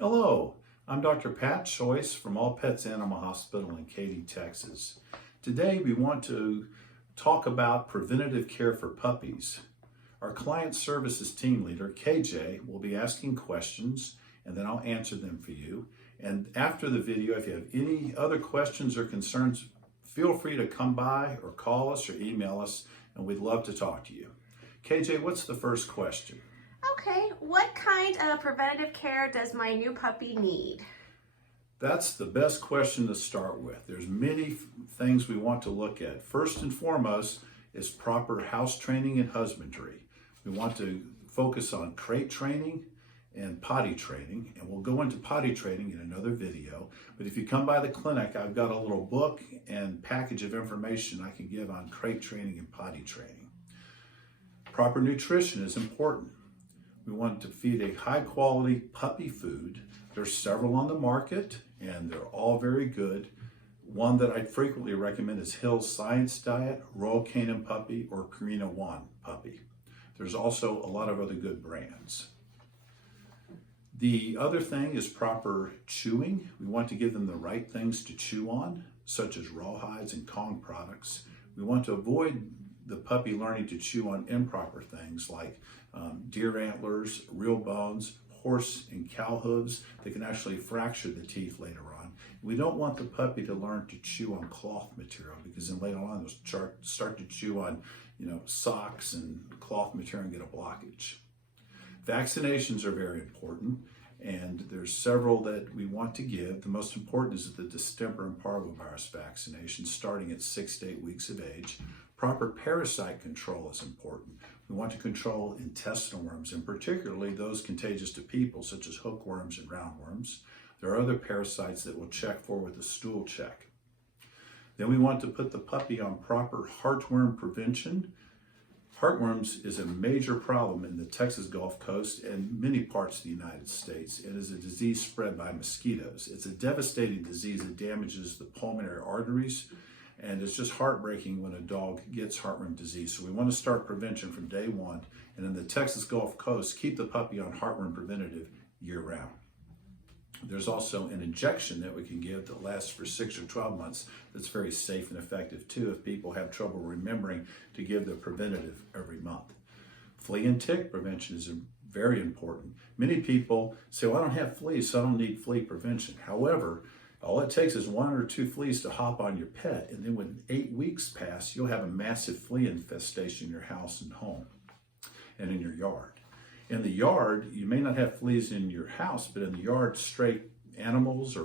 Hello, I'm Dr. Pat Choice from All Pets Animal Hospital in Katy, Texas. Today we want to talk about preventative care for puppies. Our client services team leader, KJ, will be asking questions and then I'll answer them for you. And after the video, if you have any other questions or concerns, feel free to come by or call us or email us, and we'd love to talk to you. KJ, what's the first question? Okay, what kind of preventative care does my new puppy need? That's the best question to start with. There's many things we want to look at. First and foremost is proper house training and husbandry. We want to focus on crate training and potty training, and we'll go into potty training in another video. But if you come by the clinic, I've got a little book and package of information I can give on crate training and potty training. Proper nutrition is important. We want to feed a high quality puppy food. There's several on the market and they're all very good. One that I frequently recommend is Hill's Science Diet, Royal Canin Puppy, or Purina One Puppy. There's also a lot of other good brands. The other thing is proper chewing. We want to give them the right things to chew on, such as rawhides and Kong products. We want to avoid the puppy learning to chew on improper things like deer antlers, real bones, horse and cow hooves that can actually fracture the teeth later on. We don't want the puppy to learn to chew on cloth material, because then later on they'll start to chew on socks and cloth material and get a blockage. Vaccinations are very important, and there's several that we want to give. The most important is the distemper and parvovirus vaccination starting at 6 to 8 weeks of age. Proper parasite control is important. We want to control intestinal worms, and particularly those contagious to people, such as hookworms and roundworms. There are other parasites that we'll check for with a stool check. Then we want to put the puppy on proper heartworm prevention. Heartworms is a major problem in the Texas Gulf Coast and many parts of the United States. It is a disease spread by mosquitoes. It's a devastating disease that damages the pulmonary arteries, and it's just heartbreaking when a dog gets heartworm disease. So we want to start prevention from day one, and in the Texas Gulf Coast, keep the puppy on heartworm preventative year-round. There's also an injection that we can give that lasts for 6 or 12 months that's very safe and effective too if people have trouble remembering to give the preventative every month. Flea and tick prevention is very important. Many people say, well, I don't have fleas, so I don't need flea prevention. However, all it takes is 1 or 2 fleas to hop on your pet, and then when 8 weeks pass, you'll have a massive flea infestation in your house and home and in your yard. In the yard, you may not have fleas in your house, but in the yard, stray animals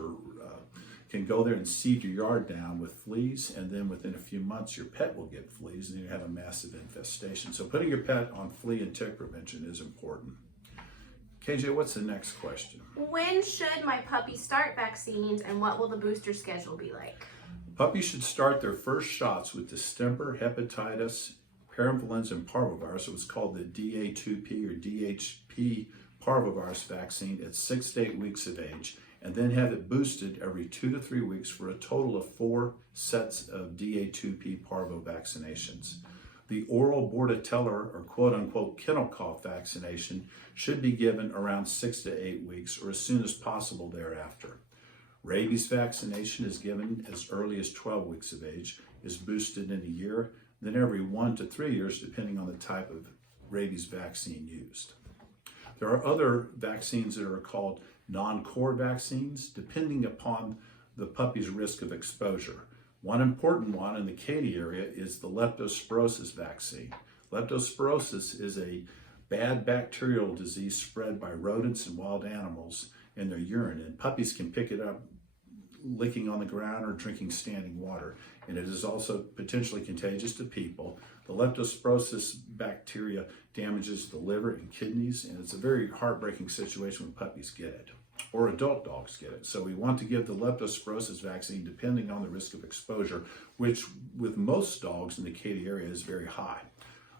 can go there and seed your yard down with fleas, and then within a few months, your pet will get fleas, and you have a massive infestation. So putting your pet on flea and tick prevention is important. KJ, what's the next question? When should my puppy start vaccines, and what will the booster schedule be like? Puppies should start their first shots with distemper, hepatitis, parainfluenza, and parvovirus. It was called the DA2P or DHP parvovirus vaccine at 6 to 8 weeks of age, and then have it boosted every 2 to 3 weeks for a total of 4 sets of DA2P parvo vaccinations. The oral bordetella or quote-unquote kennel cough vaccination should be given around 6 to 8 weeks or as soon as possible thereafter. Rabies vaccination is given as early as 12 weeks of age, is boosted in a year, then every 1 to 3 years depending on the type of rabies vaccine used. There are other vaccines that are called non-core vaccines depending upon the puppy's risk of exposure. One important one in the Katy area is the leptospirosis vaccine. Leptospirosis is a bad bacterial disease spread by rodents and wild animals in their urine, and puppies can pick it up licking on the ground or drinking standing water, and it is also potentially contagious to people. The leptospirosis bacteria damages the liver and kidneys, and it's a very heartbreaking situation when puppies get it, or adult dogs get it. So we want to give the leptospirosis vaccine depending on the risk of exposure, which with most dogs in the Katy area is very high.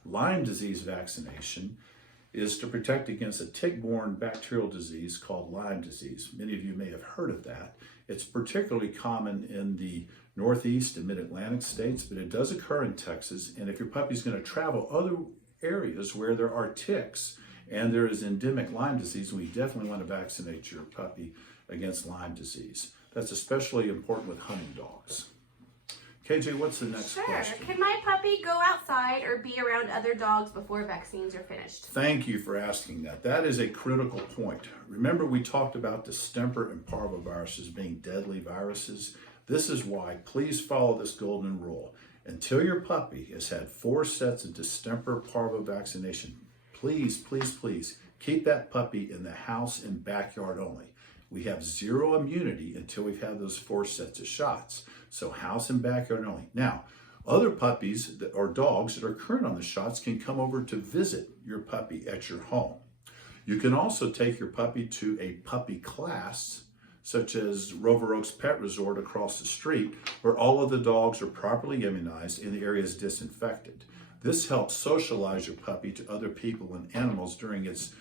Lyme disease vaccination is to protect against a tick-borne bacterial disease called Lyme disease. Many of you may have heard of that. It's particularly common in the Northeast and Mid-Atlantic states, but it does occur in Texas. And if your puppy's going to travel other areas where there are ticks And there is endemic Lyme disease, and we definitely want to vaccinate your puppy against Lyme disease. That's especially important with hunting dogs. KJ, what's the next question? Can my puppy go outside or be around other dogs before vaccines are finished? Thank you for asking that. That is a critical point. Remember, we talked about distemper and parvoviruses being deadly viruses. This is why, please follow this golden rule. Until your puppy has had 4 sets of distemper parvo vaccination, please, please, please keep that puppy in the house and backyard only. We have 0 immunity until we've had those 4 sets of shots. So house and backyard only. Now, other puppies or dogs that are current on the shots can come over to visit your puppy at your home. You can also take your puppy to a puppy class, such as Rover Oaks Pet Resort across the street, where all of the dogs are properly immunized and the area is disinfected. This helps socialize your puppy to other people and animals during its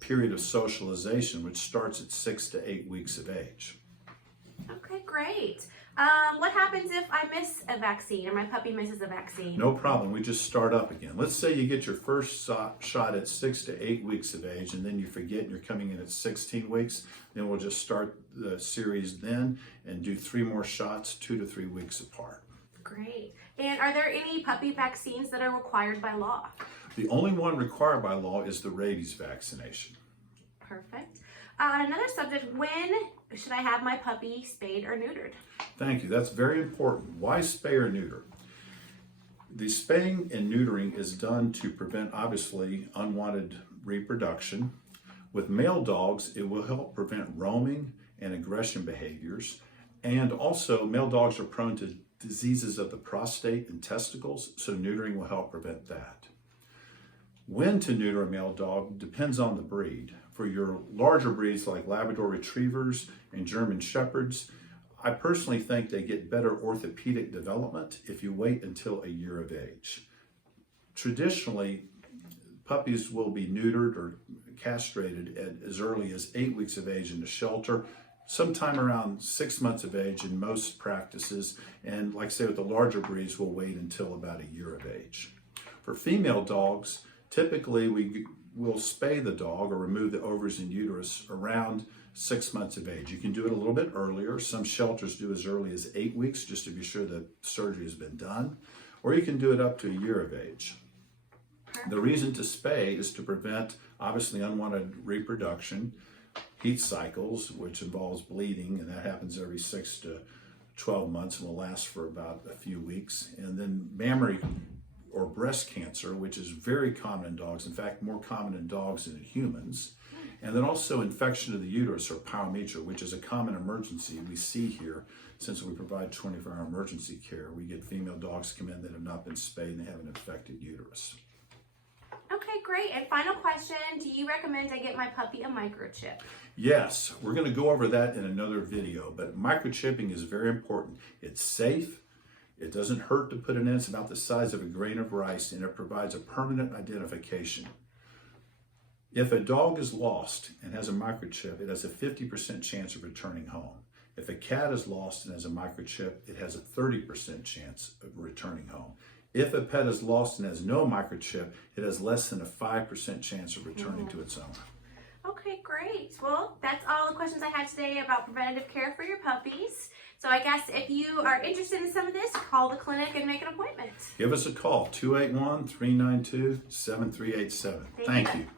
period of socialization, which starts at 6 to 8 weeks of age. Okay, great. What happens if I miss a vaccine or my puppy misses a vaccine? No problem. We just start up again. Let's say you get your first shot at 6 to 8 weeks of age, and then you forget and you're coming in at 16 weeks. Then we'll just start the series then and do 3 more shots, 2 to 3 weeks apart. Great. And are there any puppy vaccines that are required by law? The only one required by law is the rabies vaccination. Perfect. On another subject, when should I have my puppy spayed or neutered? Thank you. That's very important. Why spay or neuter? The spaying and neutering is done to prevent, obviously, unwanted reproduction. With male dogs, it will help prevent roaming and aggression behaviors. And also, male dogs are prone to diseases of the prostate and testicles, so neutering will help prevent that. When to neuter a male dog depends on the breed. For your larger breeds like Labrador Retrievers and German Shepherds, I personally think they get better orthopedic development if you wait until a year of age. Traditionally, puppies will be neutered or castrated at as early as 8 weeks of age in the shelter, sometime around 6 months of age in most practices, and like I say with the larger breeds, we'll wait until about a year of age. For female dogs, typically we will spay the dog or remove the ovaries and uterus around 6 months of age. You can do it a little bit earlier. Some shelters do as early as 8 weeks just to be sure that surgery has been done, or you can do it up to a year of age. The reason to spay is to prevent, obviously, unwanted reproduction, heat cycles, which involves bleeding, and that happens every 6 to 12 months and will last for about a few weeks, and then mammary or breast cancer, which is very common in dogs, in fact, more common in dogs than in humans. And then also infection of the uterus or pyometra, which is a common emergency we see here since we provide 24-hour emergency care. We get female dogs come in that have not been spayed and they have an infected uterus. Okay, great. And final question, do you recommend I get my puppy a microchip? Yes, we're going to go over that in another video, but microchipping is very important. It's safe. It doesn't hurt to put it in. It's about the size of a grain of rice, and it provides a permanent identification. If a dog is lost and has a microchip, it has a 50% chance of returning home. If a cat is lost and has a microchip, it has a 30% chance of returning home. If a pet is lost and has no microchip, it has less than a 5% chance of returning to its owner. Okay, great. Well, that's all the questions I had today about preventative care for your puppies. So I guess if you are interested in some of this, call the clinic and make an appointment. Give us a call, 281-392-7387. Thank you.